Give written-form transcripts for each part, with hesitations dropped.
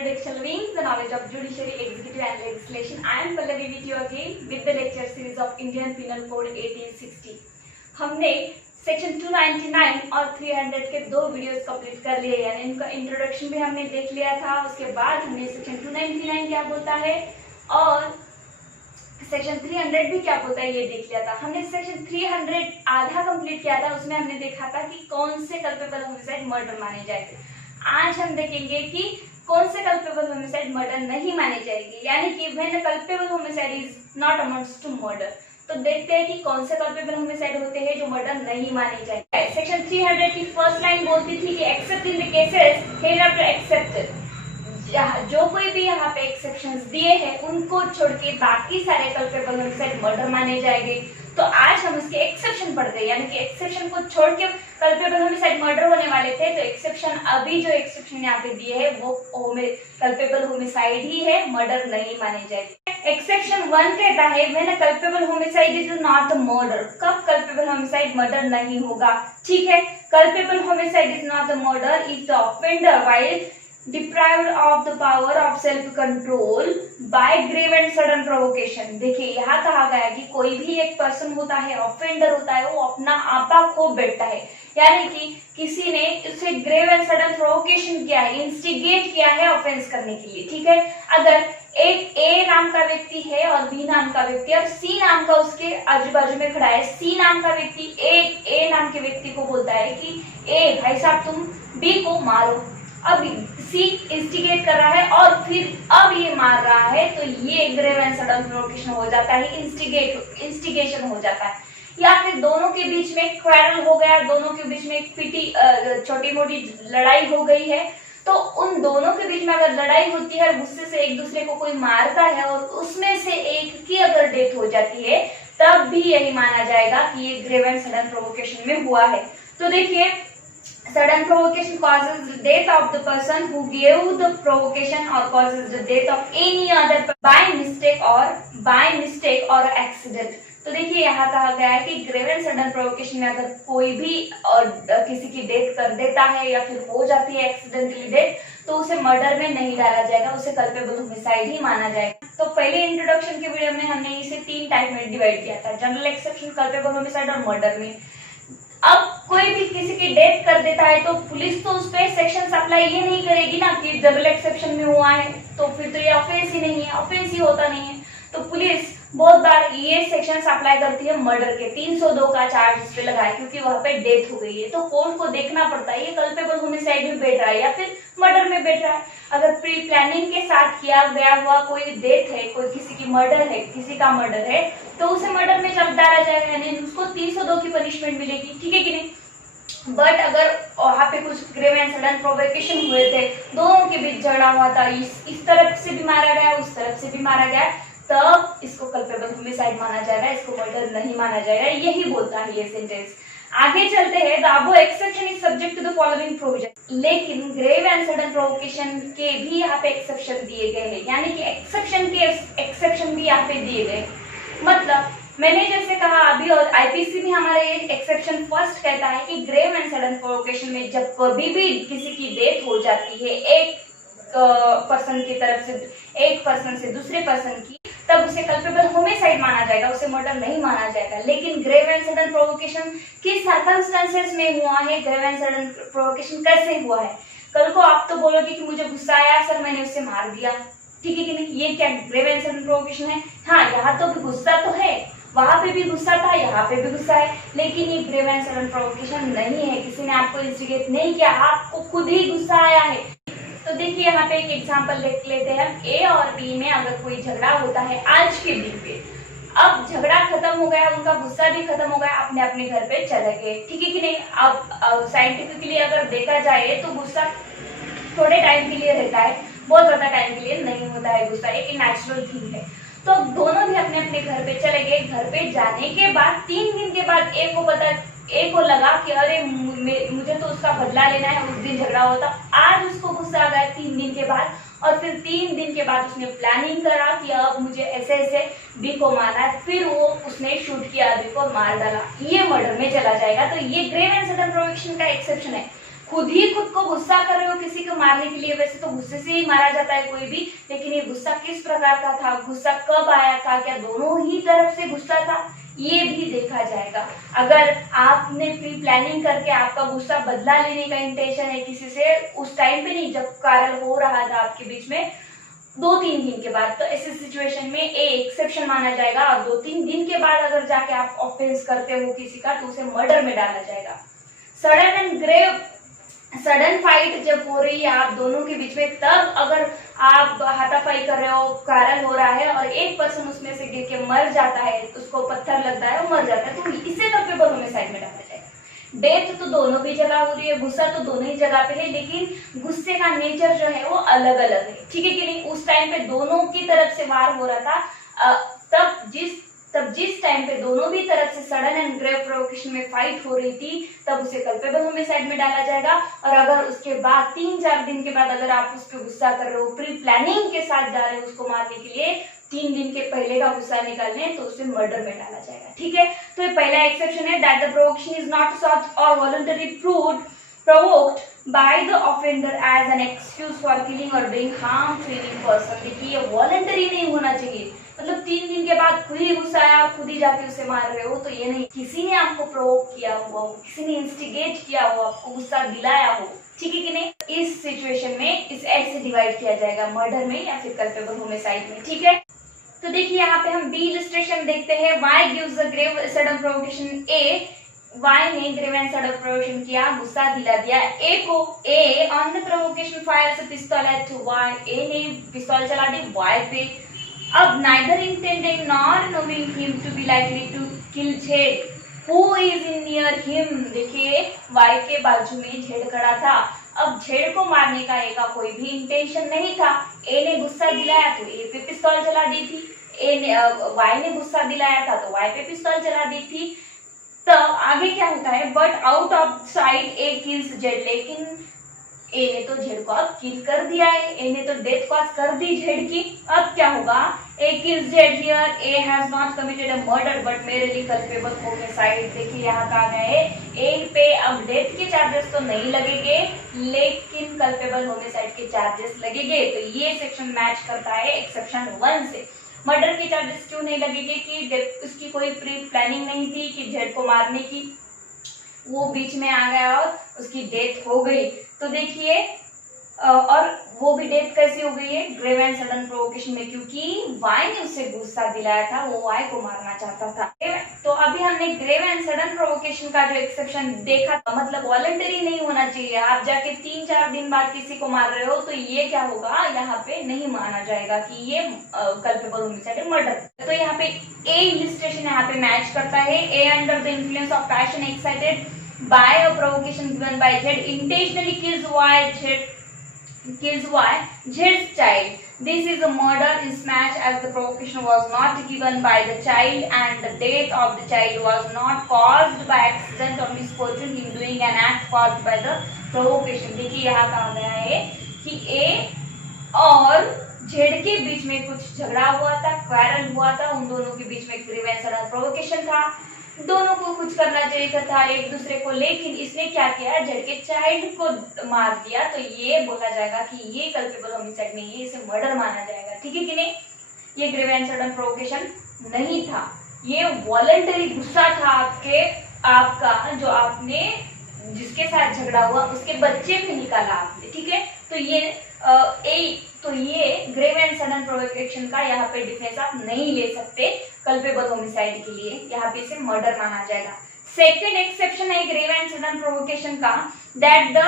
Introduction means the knowledge of judiciary, executive and legislation. I am Pallavi with you again with the lecture series of Indian Penal Code 1860. हमने section 299 और 300 के दो videos complete कर लिए, यानी इनका introduction भी हमने देख लिया था। उसके बाद हमने सेक्शन 299 क्या बोलता है और सेक्शन 300 भी क्या बोलता है ये देख लिया था। हमने सेक्शन 300 आधा कंप्लीट किया था, उसमें हमने देखा था कि कौन से कल्पेबल होमिसाइड मर्डर माने जाएंगे। आज हम देखेंगे कि कौन से कल्पेबल होमिसाइड मर्डर नहीं माने जाएंगे, यानी कि when culpable homicide is not amounts to murder. तो देखते हैं कि कौन से कल्पेबल होमिसाइड होते हैं जो मर्डर नहीं माने जाएंगे। सेक्शन 300 की फर्स्ट लाइन बोलती थी कि except in the cases hereafter excepted, जो कोई भी यहाँ पे एक्सेप्शंस दिए हैं उनको छोड़ के बाकी सारे कल्पेबल होमिसाइड मर्डर माने जाएंगे। तो आज हम उसके एक्सेप्शन पढ़ गए, यानी कि एक्सेप्शन को छोड़ के कल्पेबल होमिसाइड मर्डर होने वाले थे। तो एक्सेप्शन अभी जो एक्सेप्शन यहाँ पे दिए है वो कल्पेबल होमिसाइड ही है, मर्डर नहीं माने जाएंगे। एक्सेप्शन 1 कहता है when culpable homicide is not murder. कब कल्पेबल होमिसाइड मर्डर नहीं होगा? ठीक है, culpable homicide is not murder if the offender while deprived of the power of self control by grave and sudden provocation। देखिए यहाँ कहा गया है कि कोई भी एक पर्सन होता है, ऑफेंडर होता है, वो अपना आपा खो बैठता है, यानी कि किसी ने उसे ग्रेव एंड सडन प्रोवोकेशन किया है, इंस्टिगेट किया है ऑफेंस करने के लिए। ठीक है, अगर एक ए नाम का व्यक्ति है और बी नाम का व्यक्ति और सी नाम का उसके आजू बाजू में खड़ा है। सी नाम का व्यक्ति ए नाम के व्यक्ति को बोलता है कि ए भाई साहब तुम बी को मारो। अब सी इंस्टिगेट कर रहा है और फिर अब ये मार रहा है, तो ये ग्रेव एंड सडन प्रोवोकेशन हो जाता है, इंस्टिगेशन हो जाता है। या फिर दोनों के बीच में क्वारल हो गया, दोनों के बीच में एक छोटी मोटी लड़ाई हो गई है। तो उन दोनों के बीच में अगर लड़ाई होती है, गुस्से से एक दूसरे को कोई मारता है और उसमें से एक की अगर डेथ हो जाती है, तब भी यही माना जाएगा कि ये ग्रेव एंड सडन प्रोवोकेशन में हुआ है। तो देखिए, sudden provocation causes the death of the person who gave the provocation or causes the death of any other by mistake or accident। तो देखिए यहाँ कहा गया है कि ग्रेव एंड सडन प्रोवोकेशन में अगर कोई भी और किसी की डेथ कर देता है या फिर हो जाती है एक्सीडेंटली डेथ, तो उसे मर्डर में नहीं डाला जाएगा, उसे कल्पेबल होमिसाइड ही माना जाएगा। तो पहले इंट्रोडक्शन के वीडियो में हमने इसे 3 टाइप में डिवाइड किया था, जनरल एक्सेप्शन, कल्पेबल होमिसाइड और मर्डर में। अब कोई भी किसी की डेथ कर देता है तो पुलिस तो उस पर सेक्शन अप्लाई ये नहीं करेगी ना कि जनरल एक्सेप्शन में हुआ है, तो फिर तो ये ऑफेंस ही नहीं है, ऑफेंस ही होता नहीं है। तो पुलिस बहुत बार ये सेक्शन अप्लाई करती है मर्डर के, 302 का चार्ज इस पे लगाए क्योंकि वहां पे डेथ हो गई है। तो कोर्ट को देखना पड़ता है ये कल्पेबल होमिसाइड में बैठ रहा है या फिर मर्डर में बैठ रहा है। अगर प्री प्लानिंग के साथ किया गया हुआ कोई डेथ है, कोई किसी की मर्डर है, किसी का मर्डर है, तो उसे मर्डर में जब डाला जाएगा, यानी उसको 302 की पनिशमेंट मिलेगी। ठीक है कि नहीं? बट अगर वहां पे कुछ ग्रेव एंड सडन प्रोवोकेशन हुए थे, दोनों के बीच झगड़ा हुआ था, इस तरफ से भी मारा गया, उस तरफ से भी मारा गया, तब इसको कल्पेबल होमिसाइड माना जाएगा, इसको मर्डर नहीं माना जाएगा। यही बोलता है ये सेंटेंस। आगे चलते हैं। The above exception is subject to the following provision. लेकिन ग्रेव एंड सडन प्रोवोकेशन के भी यहाँ पे एक्सेप्शन दिए गए हैं, यानी कि एक्सेप्शन भी यहाँ पे दिए गए। मतलब मैंने जैसे कहा अभी, और आईपीसी भी हमारा ये एक्सेप्शन फर्स्ट कहता है कि ग्रेव एंड सडन प्रोवोकेशन में जब कभी भी किसी की डेथ हो जाती है एक पर्सन की तरफ से, एक पर्सन से दूसरे पर्सन की, तब उसे कल्पेबल होमिसाइड माना जाएगा, उसे मर्डर नहीं माना जाएगा। लेकिन ग्रेव एंड सडन प्रोवोकेशन किस सर्कमस्टेंसेस में हुआ है, ग्रेव एंड सडन प्रोवोकेशन कैसे हुआ है? कल को आप तो बोलोगे कि मुझे गुस्सा आया सर, मैंने उसे मार दिया। ठीक है कि नहीं? ये क्या ग्रेव एंड सडन प्रोवोकेशन है? हाँ, यहाँ तो भी गुस्सा तो है, वहां पे भी गुस्सा था, यहाँ पे भी गुस्सा है, लेकिन ये ग्रेव एंड सडन प्रोवोकेशन नहीं है। किसी ने आपको इंस्टिगेट नहीं किया, आपको खुद ही गुस्सा आया है। तो देखिए यहाँ पे एक एग्जांपल देख लेते हैं हम। ए और बी में अगर कोई झगड़ा होता है आज के दिन पे, अब झगड़ा खत्म हो गया, उनका गुस्सा भी खत्म हो गया, अपने अपने घर पे चले गए। ठीक है कि नहीं? अब साइंटिफिकली अगर देखा जाए तो गुस्सा थोड़े टाइम के लिए रहता है, बहुत ज्यादा टाइम के लिए नहीं होता है गुस्सा, एक नेचुरल थिंग है। तो दोनों भी अपने अपने घर पे चले गए। घर पे जाने के बाद 3 दिन के बाद ए को लगा कि अरे मुझे तो उसका बदला लेना है, उस दिन झगड़ा होता, आज उसको गुस्सा आ गया 3 दिन के बाद, और फिर 3 दिन के बाद उसने प्लानिंग करा कि अब मुझे ऐसे ऐसे बी को मारना है, फिर वो उसने शूट किया, बी को मार डाला, ये मर्डर में चला जाएगा। तो ये ग्रेव एंड सडन प्रोवोकेशन का एक्सेप्शन है। खुद ही खुद को गुस्सा कर रहे हो किसी को मारने के लिए। वैसे तो गुस्से से ही मारा जाता है कोई भी, लेकिन ये गुस्सा किस प्रकार का था, गुस्सा कब आया था, क्या दोनों ही तरफ से गुस्सा था, ये भी देखा जाएगा। अगर आपने प्री प्लानिंग करके आपका गुस्सा बदला लेने का इंटेंशन है किसी से, उस टाइम पे नहीं जब कार्य हो रहा था आपके बीच में, 2-3 दिन के बाद, तो ऐसे सिचुएशन में एक्सेप्शन माना जाएगा। और 2-3 दिन के बाद अगर जाके आप ऑफेंस करते हो किसी का, तो उसे मर्डर में डाला जाएगा। Sudden and grave sudden fight जब हो रही है आप दोनों के बीच में, तब अगर आप हाथापाई कर रहे हो, कारल हो रहा है और एक पर्सन उसमें से गिर के मर जाता है, उसको पत्थर लगता है और मर जाता है, तो इसे कल्पेबल होमिसाइड में डाला जाएगा। डेथ तो दोनों भी जगह हो रही है, गुस्सा तो दोनों ही जगह पे है, लेकिन गुस्से का नेचर जो है वो अलग अलग है, ठीक है कि नहीं। उस टाइम पे दोनों की तरफ से वार हो रहा था, तब जिस टाइम पे दोनों भी तरफ से सडन एंड ग्रेव प्रोवोकेशन में फाइट हो रही थी, तब उसे कल्पेबल होमिसाइड में डाला जाएगा। और अगर उसके बाद 3-4 दिन के बाद अगर आप उस पर गुस्सा कर रहे हो, प्री प्लानिंग के साथ जा रहे हो उसको मारने के लिए, 3 दिन के पहले का गुस्सा निकालने, तो उसे मर्डर में डाला जाएगा, ठीक है। तो ये पहला एक्सेप्शन है, that the provocation is not such और voluntary provoked by the offender as an excuse for killing or doing harm to any person। देखिए ये वॉलंटरी नहीं होना चाहिए, मतलब 3 दिन के बाद खुद ही गुस्सा आया और खुद ही जाके उसे मार रहे हो, तो ये नहीं, किसी ने आपको प्रोवोक किया हुआ हो, किसी ने इंस्टिगेट किया हो, आपको गुस्सा दिलाया हो, ठीक है कि नहीं। इस सिचुएशन में इस ऐसे डिवाइड किया जाएगा, मर्डर में या फिर कल्पेबल होमिसाइड में, ठीक है। तो देखिए यहाँ पे हम बी इलस्ट्रेशन देखते हैं। Y gives the grave sudden provocation A, Y ने ग्रेव एंड सडन प्रोवोकेशन किया, गुस्सा दिला दिया ए को। A on the provocation fires a pistol at Y, ए ने पिस्तौल चला दी वाई पे। अब neither intending nor knowing him to be likely to kill Z, who is in near him, देखिए वाई के बाजू में झेड खड़ा था। अब झेड को मारने का ए का कोई भी इंटेंशन नहीं था, ए ने गुस्सा दिलाया तो ए पे पिस्तौल चला दी थी, वाई ने गुस्सा दिलाया था तो वाई पे पिस्तौल चला दी थी। तब आगे क्या होता है, but out of site A kills Z, लेकिन ए ने तो झेड को अब किल कर दिया है, ए ने तो डेथ कॉज कर दी झेड की। अब क्या होगा, A kills Z here, A has not committed a murder but merely culpable homicide. देखिए यहाँ कहा गया है ए पे अब डेथ के चार्जेस तो नहीं लगेंगे, लेकिन कल्पेबल होमिसाइड के चार्जेस लगेंगे। तो ये सेक्शन मैच करता है एक्सेप्शन 1 से। मर्डर के चार्जेस क्यों नहीं लगेंगे, कि उसकी कोई प्री प्लानिंग नहीं थी कि झेड को मारने की, वो बीच में आ गया और उसकी डेथ हो गई। तो देखिए और वो भी डेथ कैसे हो गई है, ग्रेव एंड सडन प्रोवोकेशन में, क्योंकि वाई ने उसे गुस्सा दिलाया था, वो वाई को मारना चाहता था। तो अभी हमने ग्रेव एंड सडन प्रोवोकेशन का जो एक्सेप्शन देखा था, मतलब वॉलंटरी नहीं होना चाहिए। आप जाके 3-4 दिन बाद किसी को मार रहे हो तो ये क्या होगा, यहाँ पे नहीं माना जाएगा कि ये कल्पेबल होमिसाइड मर्डर। तो यहाँ पे ए इलस्ट्रेशन यहाँ पे मैच करता है। A under the influence of passion excited by a provocation given by Z intentionally kills Z's child. This is a murder in smash as the provocation was not given by the child and the death of the child was not caused by accident or misfortune in doing an act caused by the provocation। देखिए यहाँ कहा गया है कि A और Z के बीच में कुछ झगड़ा हुआ था, क्वारल हुआ था, उन दोनों के बीच में ग्रेव एंड सडन प्रोवोकेशन था, दोनों को कुछ करना चाहिए था एक दूसरे को, लेकिन इसने क्या किया, जेड के चाइल्ड को मार दिया। तो ये बोला जाएगा कि ये कल्पेबल होमिसाइड नहीं है, इसे मर्डर माना जाएगा, ठीक है कि नहीं। ये ग्रेव एंड सडन प्रोवोकेशन नहीं था, ये वॉलंटरी गुस्सा था आपका जो आपने जिसके साथ झगड़ा हुआ उसके बच्चे पे निकाला आपने, ठीक है। तो ये ग्रेव एंड सडन प्रोवोकेशन का यहाँ पे डिफेंस आप नहीं ले सकते कल्पेबल होमिसाइड के लिए, यहाँ पे इसे मर्डर माना जाएगा। सेकेंड एक्सेप्शन है ग्रेव एंड सडन प्रोवोकेशन का, that the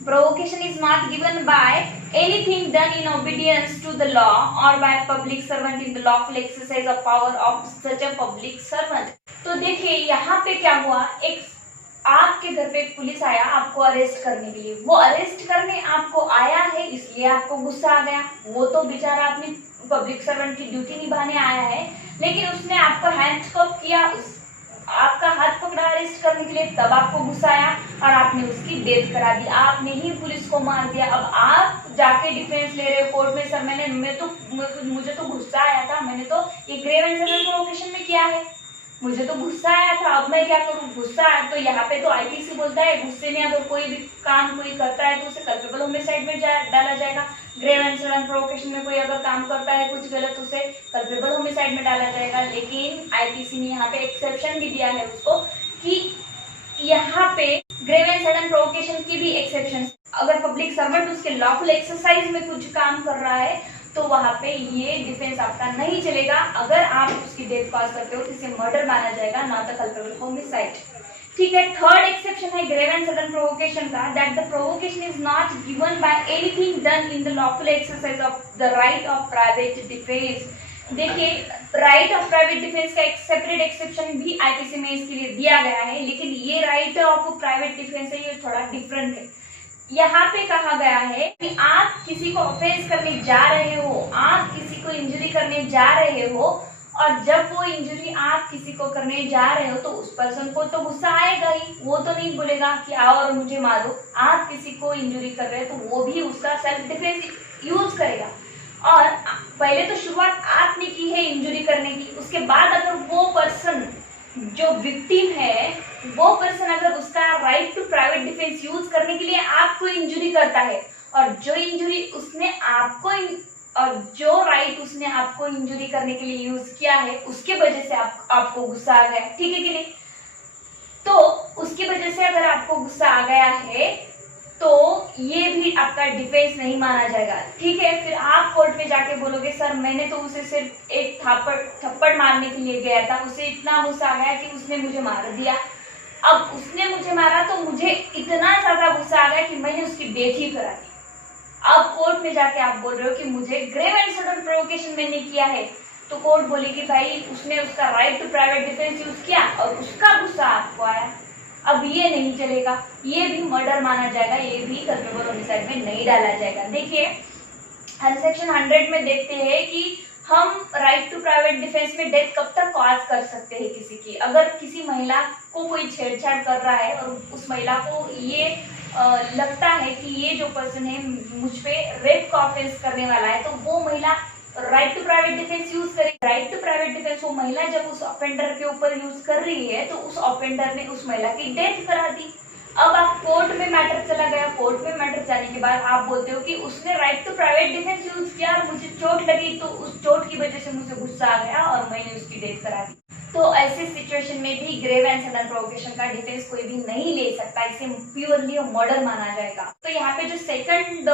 provocation is not given by anything done in obedience to the law or by a public servant in the lawful exercise of power of such a public servant। तो देखिए यहाँ पे क्या हुआ, एक आपके घर पे एक पुलिस आया आपको अरेस्ट करने के लिए, वो अरेस्ट करने आपको आया है इसलिए आपको गुस्सा आ गया। वो तो बेचारा अपनी पब्लिक सर्वेंट की ड्यूटी निभाने आया है, लेकिन उसने आपका हैंडकफ किया, आपका हाथ पकड़ा अरेस्ट करने के लिए, तब आपको गुस्सा आया और आपने उसकी डेथ करा दी, आपने ही पुलिस को मार दिया। अब आप जाके डिफेंस ले रहे हो कोर्ट में, सर मुझे तो गुस्सा आया था, मैंने तो ये ग्रेव एंड सडन प्रोवोकेशन में किया है। मुझे तो गुस्सा आया था, अब मैं क्या करूँ, गुस्सा आया तो यहाँ पे तो आईपीसी बोलता है गुस्से में अगर कोई भी काम कोई करता है तो उसे कल्पेबल होमिसाइड में डाला जाएगा। ग्रेव एंड सडन प्रोवोकेशन में कोई अगर काम करता है कुछ गलत, उसे कल्पेबल होमिसाइड में डाला जाएगा। लेकिन आईपीसी ने यहाँ पे एक्सेप्शन भी दिया है उसको कि यहाँ पे ग्रेव एंड सडन प्रोवोकेशन की भी एक्सेप्शन, अगर पब्लिक सर्वेंट उसके लॉफुल एक्सरसाइज में कुछ काम कर रहा है तो वहां पे ये डिफेंस आपका नहीं चलेगा। अगर आप उसकी डेथ कॉज करते हो तो इसे मर्डर माना जाएगा, नॉट द कल्पेबल होमिसाइड। ठीक है, थर्ड एक्सेप्शन है ग्रेव एंड सडन प्रोवोकेशन का, that the provocation is not given by anything done in the lawful exercise of the right of private defence. देखिए, राइट ऑफ प्राइवेट डिफेंस का एक separate exception भी IPC में इसके लिए दिया गया है, लेकिन ये राइट ऑफ प्राइवेट डिफेंस है, ये थोड़ा डिफरेंट है। यहाँ पे कहा गया है कि आप किसी को ऑफेंस करने जा रहे हो, आप किसी को इंजरी करने जा रहे हो, और जब वो इंजरी आप किसी को करने जा रहे हो तो उस पर्सन को तो गुस्सा आएगा ही, वो तो नहीं बोलेगा कि आओ और मुझे मारो। आप किसी को इंजरी कर रहे हो तो वो भी उसका सेल्फ डिफेंस यूज करेगा, और पहले तो शुरुआत आपने की है इंजरी करने की, उसके बाद अगर वो पर्सन जो विक्टिम है वो पर्सन अगर उसका right to private defence use करने के लिए आपको इंजरी करता है, और जो इंजरी उसने आपको और जो राइट उसने आपको इंजरी करने के लिए यूज किया है उसके वजह से आपको गुस्सा आ गया, ठीक है कि नहीं, तो उसकी वजह से अगर आपको गुस्सा आ गया है तो ये भी आपका डिफेंस नहीं माना जाएगा। ठीक है, फिर आप कोर्ट में जाके बोलोगे सर मैंने तो उसे सिर्फ एक थप्पड़ मारने के लिए गया था, उसे इतना गुस्सा आ गया कि उसने मुझे मार दिया। अब उसने मुझे मारा तो मुझे इतना ज्यादा गुस्सा आ गया कि मैंने उसकी डेथ ही करा दी। अब कोर्ट में जाके आप बोल रहे हो कि मुझे ग्रेव एंड सडन प्रोवोकेशन मैंने किया है, तो कोर्ट बोलेगी भाई उसने उसका right to private defence use किया और उसका गुस्सा आपको आया, अब ये नहीं चलेगा, ये भी मर्डर माना जाएगा, ये भी कल्पेबल होमिसाइड में नहीं डाला जाएगा। देखिए सेक्शन 100 में देखते हैं कि हम राइट टू प्राइवेट डिफेंस में डेथ कब तक कॉज कर सकते हैं किसी की, अगर किसी महिला को कोई छेड़छाड़ कर रहा है और उस महिला को ये लगता है कि ये जो पर्सन है मुझ पे रेप का ऑफेंस करने वाला है, तो वो महिला right to private defence use करेगी। राइट टू प्राइवेट डिफेंस वो महिला जब उस ऑफेंडर के ऊपर यूज कर रही है तो उस ऑफेंडर ने उस महिला की डेथ करा दी। अब आप कोर्ट में मैटर चला गया, कोर्ट में मैटर जाने के बाद आप बोलते हो कि उसने right to private defence use किया और मुझे चोट लगी तो उस चोट की वजह से मुझे गुस्सा आ गया और मैंने उसकी डेथ करा दी। तो ऐसे सिचुएशन में भी ग्रेव एंड सडन प्रोवोकेशन का डिफेंस कोई भी नहीं ले सकता, इसे प्योरली मर्डर माना जाएगा। तो यहाँ पे जो सेकंड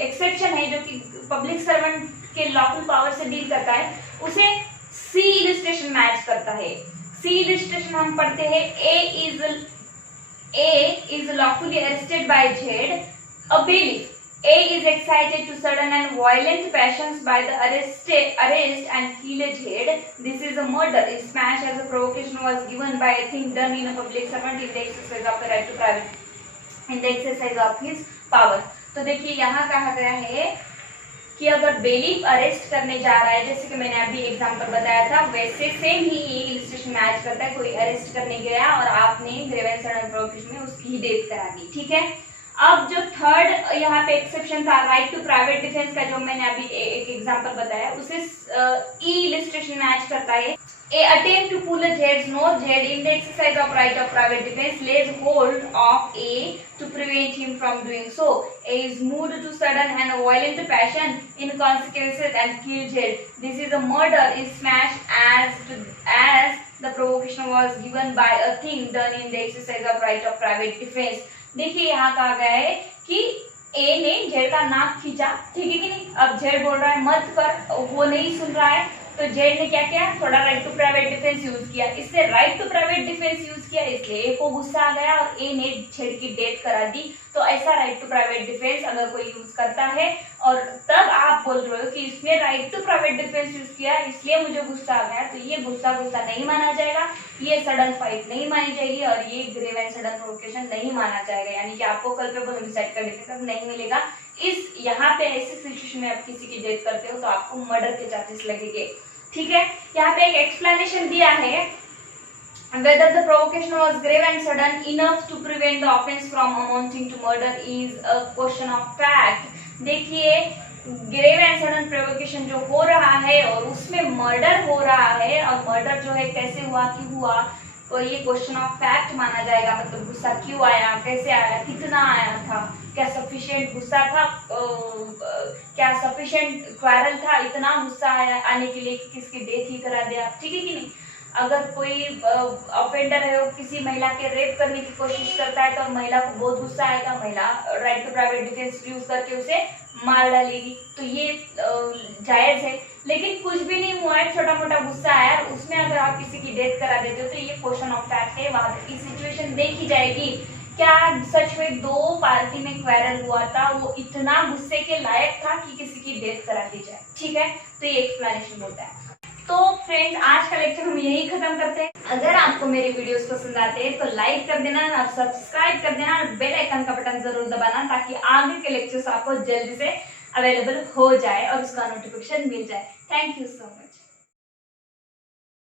एक्सेप्शन है जो कि पब्लिक सर्वेंट के लॉफुल पावर से डील करता है, उसे सी इलस्ट्रेशन मैच करता है। सी इलस्ट्रेशन हम पढ़ते हैं, A is lawfully arrested by Z, a bailiff. A is excited to sudden and violent passions by the arrest and kill Z. This is a murder. Is smash as a provocation was given by a thing done in a public servant in the exercise of the right to private, in the exercise of his power. तो देखिए यहाँ कहा गया है कि अगर बेलीफ arrest करने जा रहा है, जैसे कि मैंने अभी एग्जांपल बताया था, वैसे सेम ही ये इलस्ट्रेशन मैच करता है। कोई अरेस्ट करने गया और आपने ग्रेव एंड सडन प्रोवोकेशन में उसकी ही डेथ करा दी, ठीक है। अब जो थर्ड यहाँ पे एक्सेप्शन था राइट टू प्राइवेट डिफेंस का, जो मैंने अभी एक एग्जांपल बताया, उसे ई इलस्ट्रेशन मैच करता है। A attempt to pull a Z's nose, Z in the exercise of right of private defense lays hold of A to prevent him from doing so. A is moved to sudden and violent passion in consequences and kills Z. This is a murder. Is smashed as the provocation was given by a thing done in the exercise of right of private defense. देखिए यहाँ कहा गया है कि A ने Z का नाक खींचा, ठीक है कि नहीं। अब Z बोल रहा है मत कर, वो नहीं सुन रहा है, तो जेड ने क्या किया, थोड़ा right to private defence use किया। इससे right to private defence use किया, इसलिए ए को गुस्सा आ गया और ए ने जेड की डेथ करा दी। तो ऐसा राइट टू प्राइवेट डिफेंस अगर कोई यूज करता है और तब आप बोल रहे हो कि इसने right to private defence use किया इसलिए मुझे गुस्सा आ गया, तो ये गुस्सा नहीं माना जाएगा, ये सडन फाइट नहीं मानी जाएगी और ये ग्रेव एंड सडन प्रोवोकेशन नहीं माना जाएगा, यानी कि आपको कल्पेबल होमिसाइड का डिफेंस नहीं मिलेगा। इस यहाँ पे ऐसे सिचुएशन में आप किसी की डेथ करते हो तो आपको मर्डर के चार्जेस लगेंगे, ठीक है। यहाँ पे एक एक्सप्लेनेशन दिया है, whether the provocation was grave and sudden enough to prevent the offense from amounting to murder is a question of fact। देखिए ग्रेव एंड सडन प्रोवोकेशन जो हो रहा है और उसमें मर्डर हो रहा है, और मर्डर जो है कैसे हुआ, क्यों हुआ, और ये क्वेश्चन ऑफ फैक्ट माना जाएगा। मतलब गुस्सा क्यों आया, कैसे आया, कितना आया था, क्या सफिशिएंट गुस्सा था, क्या सफिशिएंट क्वारल था, इतना गुस्सा आने के लिए कि किसकी डेथ ही करा दे आप, ठीक है कि नहीं। अगर कोई ऑफेंडर है वो किसी महिला के रेप करने की कोशिश करता है तो महिला को बहुत गुस्सा आएगा, महिला right to private defence use करके उसे मार डालेगी, तो ये जायज है। लेकिन कुछ भी नहीं हुआ है, छोटा मोटा गुस्सा आया, उसमें अगर आप किसी की डेथ करा देते हो तो ये क्वेश्चन ऑफ फैक्ट है। वहां की सिचुएशन देखी जाएगी, क्या सच में दो पार्टी में क्वेरल हुआ था, वो इतना गुस्से के लायक था कि किसी की डेथ करा दी जाए, ठीक है। तो ये एक्सप्लेनेशन होता है। तो फ्रेंड्स, आज का लेक्चर हम यही खत्म करते हैं। अगर आपको मेरे वीडियोस पसंद आते हैं तो लाइक कर देना और सब्सक्राइब कर देना और बेल आइकन का बटन जरूर दबाना, ताकि आगे के लेक्चर्स आपको जल्दी से अवेलेबल हो जाए और उसका नोटिफिकेशन मिल जाए। Thank you so much.